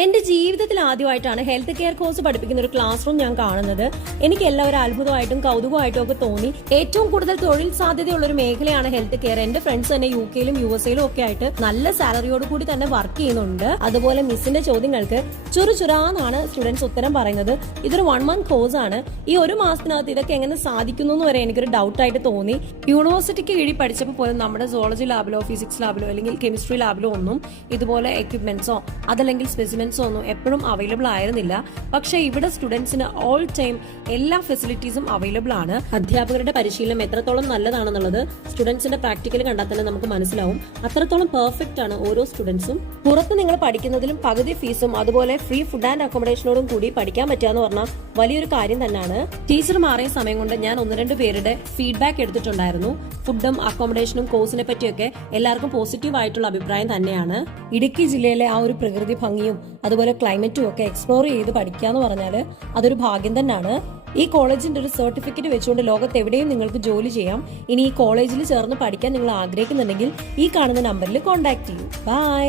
എന്റെ ജീവിതത്തിൽ ആദ്യമായിട്ടാണ് ഹെൽത്ത് കെയർ കോഴ്സ് പഠിപ്പിക്കുന്ന ഒരു ക്ലാസ് റൂം ഞാൻ കാണുന്നത്. എനിക്ക് എല്ലാവരും അത്ഭുതമായിട്ടും കൗതുകമായിട്ടും ഒക്കെ തോന്നി. ഏറ്റവും കൂടുതൽ തൊഴിൽ സാധ്യതയുള്ള ഒരു മേഖലയാണ് ഹെൽത്ത് കെയർ. എന്റെ ഫ്രണ്ട്സ് തന്നെ UK-ലും USA-ലും ഒക്കെ ആയിട്ട് നല്ല സാലറിയോട് കൂടി തന്നെ വർക്ക് ചെയ്യുന്നുണ്ട്. അതുപോലെ മിസ്സിന്റെ ചോദ്യങ്ങൾക്ക് ചുറുചുറാന്നാണ് സ്റ്റുഡൻസ് ഉത്തരം പറയുന്നത്. ഇതൊരു 1 month കോഴ്സ് ആണ്. ഈ ഒരു മാസത്തിനകത്ത് ഇതൊക്കെ എങ്ങനെ സാധിക്കുന്നു എന്ന് വരെ എനിക്കൊരു ഡൗട്ട് ആയിട്ട് തോന്നി. യൂണിവേഴ്സിറ്റിക്ക് കീഴിൽ പഠിച്ചപ്പോൾ പോലും നമ്മുടെ സുവോളജി ലാബിലോ ഫിസിക്സ് ലാബിലോ അല്ലെങ്കിൽ കെമിസ്ട്രി ലാബിലോ ഒന്നും ഇതുപോലെ എക്യുപ്മെന്റ്സോ അതല്ലെങ്കിൽ സ്പെസിമെന്റ്സോ ഒന്നും എപ്പോഴും അവൈലബിൾ ആയിരുന്നില്ല. പക്ഷേ ഇവിടെ സ്റ്റുഡൻസിന് ഓൾ ടൈം എല്ലാ ഫെസിലിറ്റീസും അവൈലബിൾ ആണ്. അധ്യാപകരുടെ പരിശീലനം എത്രത്തോളം നല്ലതാണെന്നുള്ളത് സ്റ്റുഡൻസിന്റെ പ്രാക്ടിക്കൽ കണ്ടാൽ തന്നെ നമുക്ക് മനസ്സിലാവും. അത്രത്തോളം പെർഫെക്റ്റ് ആണ് ഓരോ സ്റ്റുഡൻസും. പുറത്ത് നിങ്ങൾ പഠിക്കുന്നതിലും പകുതി ഫീസും അതുപോലെ ഫ്രീ ഫുഡ് ആൻഡ് അക്കോമഡേഷനോടും കൂടി പഠിക്കാൻ പറ്റുകയെന്ന് പറഞ്ഞാൽ വലിയൊരു കാര്യം തന്നെയാണ്. ടീച്ചർ മാറിയ സമയം കൊണ്ട് ഞാൻ 1-2 പേരുടെ ഫീഡ്ബാക്ക് എടുത്തിട്ടുണ്ടായിരുന്നു. ഫുഡും അക്കോമഡേഷനും കോഴ്സിനെ പറ്റിയൊക്കെ എല്ലാവർക്കും പോസിറ്റീവ് ആയിട്ടുള്ള അഭിപ്രായം തന്നെയാണ്. ഇടുക്കി ജില്ലയിലെ ആ ഒരു പ്രകൃതി ഭംഗിയും അതുപോലെ ക്ലൈമറ്റും ഒക്കെ എക്സ്പ്ലോർ ചെയ്ത് പഠിക്കാന്ന് പറഞ്ഞാൽ അതൊരു ഭാഗ്യം തന്നെയാണ്. ഈ കോളേജിന്റെ ഒരു സർട്ടിഫിക്കറ്റ് വെച്ചുകൊണ്ട് ലോകത്ത് എവിടെയും നിങ്ങൾക്ക് ജോലി ചെയ്യാം. ഇനി ഈ കോളേജിൽ ചേർന്ന് പഠിക്കാൻ നിങ്ങൾ ആഗ്രഹിക്കുന്നുണ്ടെങ്കിൽ ഈ കാണുന്ന നമ്പറിൽ കോൺടാക്ട് ചെയ്യൂ. ബൈ.